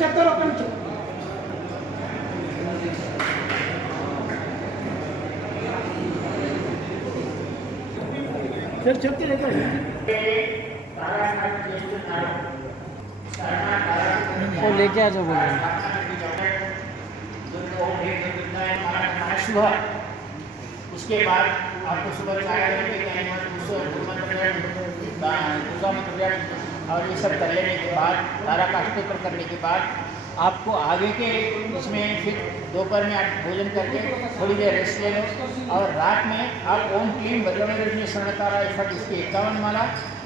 చెప్తారు ఒక నిమిషం చెప్తే वो लेके आ जाओ बोल रहे सुबह उसके बाद आपको सुबह चाय और ये सब कर लेने के बाद तारा का स्तोत्र करने के बाद आपको आगे के इसमें फिर दोपहर में आप भोजन करके थोड़ी देर रेस्ट ले लो और रात में आप ओम क्लीम बजरंगी स्वर्णकारा इफट इसकी 51 माला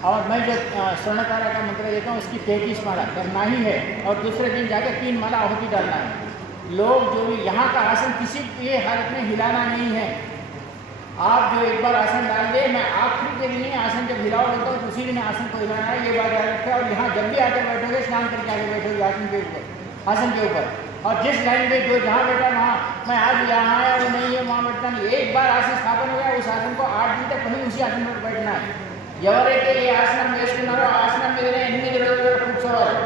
और मैं जो स्वर्णकारा का मंत्र देता हूँ इसकी 33 माला करना ही है और दूसरे दिन जाकर 3 माला आहुति डालना है। लोग जो भी यहाँ का आसन किसी भी हालत में हिलाना नहीं है। आप जो एक बार आसन डाल दे, मैं आखिरी के लिए आसन जब हिलाओ होता हूँ उसी दिन आसन को हिलाना है, ये बात याद रखें। और यहाँ जब भी आके बैठोगे स्नान करके आगे बैठोगे आसन के ऊपर और जिस लाइन में जो जहाँ बैठा वहाँ मैं आज यहाँ आया वो नहीं है वहाँ बैठना नहीं। एक बार आसन स्थापन हो गया उस आसन को 8 दिन तक कहीं उसी आसन पर बैठना है। ఎవరైతే ఈ ఆసనం చేసుకున్నారో ఆసనం మీదనే 8 రోజులు కూర్చోవాలి।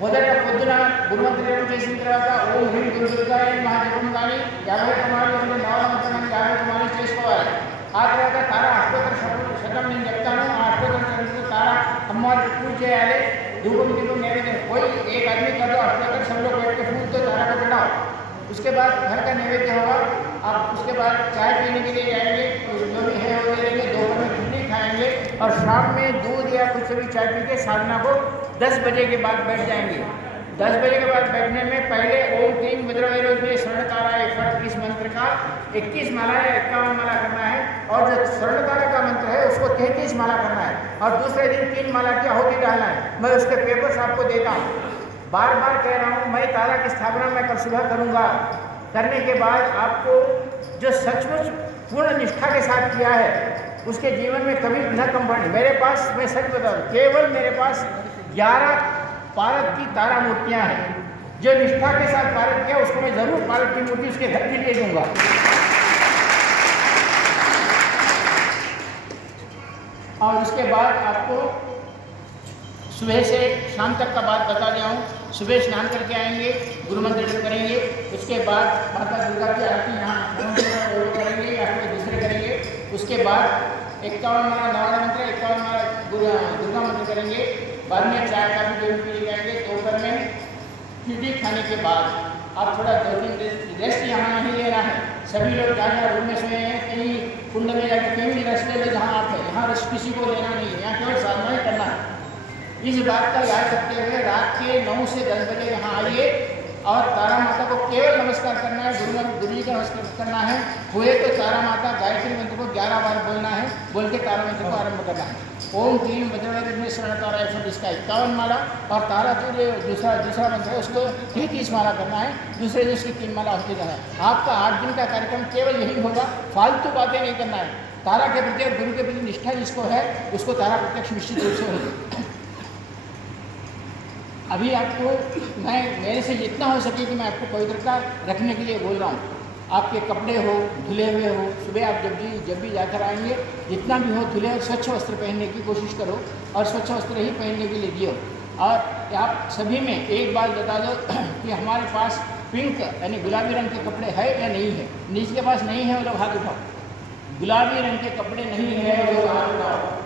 మొదట పొద్దున గురుమంత్రం చేసిన తర్వాత ఓం హ్రీం గురుదుర్గాయ నమః జపం కానీ 50 కుమారులు నవమంత్రం 50 కుమారులు చేసుకోవాలి। ఆ తర్వాత తారా అష్టోత్తర శతం నేను చెప్తాను, ఆ అష్టోత్తర శతంతో తారా అమ్మవారికి పూజ చేయాలి। धूप दीपम नैवेद्य कोई एक आदमी कर दो अष्टोत्तर सब लोग बैठ के फूल तो तारा को चढ़ाओ। उसके बाद घर का नैवेद्य होगा। आप उसके बाद चाय पीने के लिए जाएंगे, जो भी है वो ले लेंगे, दोपहर में खिचड़ी खाएंगे और शाम में दूध या कुछ भी चाय पी के साधना को 10 बजे के बाद बैठ जाएंगे। 10 बजे के बाद बैठने में पहले ओम क्लीम बजरंगी स्वर्णकारा इफट इस मंत्र का 21 माला या 51 माला करना है और जो स्वर्णकारा का मंत्र है उसको 33 माला करना है और दूसरे दिन 3 माला की आहुति डालना है। मैं उसके पेपर्स आपको देता हूँ। बार बार कह रहा हूँ, मैं तारा की स्थापना मैं कल सुबह करूँगा। करने के बाद आपको जो सचमुच पूर्ण निष्ठा के साथ किया है उसके जीवन में कभी न कम बढ़े। मेरे पास मैं सच बता रहा हूँ, केवल मेरे पास 11 पारद की तारा मूर्तियाँ हैं। जो निष्ठा के साथ पारद किया उसको मैं जरूर पारद की मूर्ति उसके घर भी दे दूँगा। और उसके बाद आपको सुबह से शाम तक का बात बता दिया हूँ। सुबह स्नान करके आएंगे, गुरु मंत्र करेंगे, उसके बाद माता दुर्गा की आरती यहाँ करेंगे या फिर दूसरे करेंगे। उसके बाद 51 माला नवरा मंत्र 51 माला दुर्गा मंत्र करेंगे। बाद में चाय का भी दूध पी जाएंगे। दोपहर में खिचड़ी खाने के बाद आप थोड़ा 2 दिन रेस्ट यहाँ नहीं लेना है। सभी लोग जहाँ रूम में सोए हैं कहीं कुंड में जाकर कहीं भी रेस्ट ले लो जहाँ आप है, यहाँ रेस्ट किसी को लेना नहीं है, यहाँ केवल साधना ही करना है। इस बात का याद रखते हुए रात के 9 से 10 बजे यहाँ आइए और तारा माता को केवल नमस्कार करना है, गुरु जी का नमस्कार करना है। हुए तो तारा माता गायत्री मंत्र को 11 बार बोलना है, बोल के तारा मंत्र को आरंभ करना है। ओम क्लीम बजरंगी स्वर्णकारा इफट इसका 51 माला और तारा तो दूसरा मंत्र है उसको 33 माला करना है। दूसरे दिन उसकी 3 माला होती करना है। आपका 8 दिन का कार्यक्रम केवल यही होगा, फालतू बातें नहीं करना है। तारा के प्रति और गुरु के प्रति निष्ठा जिसको है उसको तारा प्रत्यक्ष निश्चित रूप से होगी। अभी आपको मैं मेरे से जितना हो सके कि मैं आपको पवित्रता रखने के लिए बोल रहा हूँ। आपके कपड़े हो धुले हुए हो, सुबह आप जब भी जाकर आएंगे जितना भी हो धुले और स्वच्छ वस्त्र पहनने की कोशिश करो और स्वच्छ वस्त्र ही पहनने के लिए दियो। और आप सभी में एक बात बता दो कि हमारे पास पिंक यानी गुलाबी रंग के कपड़े है या नहीं है। जिसके पास नहीं है वो लोग हाथ उठाओ। गुलाबी रंग के कपड़े नहीं है वो लोग हाथ उठाओ।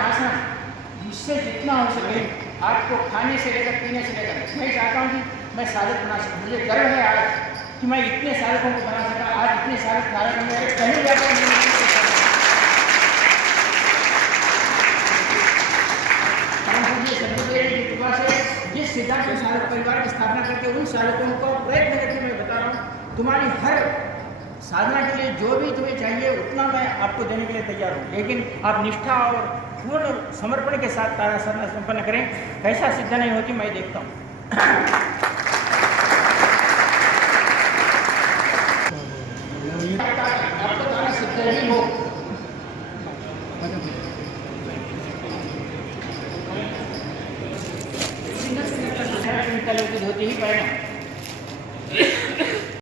आसन जिससे जितना हो सके आपको खाने से लेकर पीने से लेकर, मैं चाहता हूँ कि मैं साधक बना सकूँ। मुझे गर्व है आज कि मैं इतने साधकों को बना सका। आज इतने साधक भारत में कहीं जाकर जिस सिद्धार्थ साधक परिवार की स्थापना करके उन साधकों को प्रयत्न करके मैं बता रहा हूँ, तुम्हारी हर साधना के लिए जो भी तुम्हें चाहिए उतना मैं आपको देने के लिए तैयार हूँ, लेकिन आप निष्ठा और पूर्ण समर्पण के साथ तारा साधना संपन्न करें। कैसा सिद्ध नहीं होती मैं देखता हूँ। आपको तारा सिद्ध ही हो। धोती ही पहना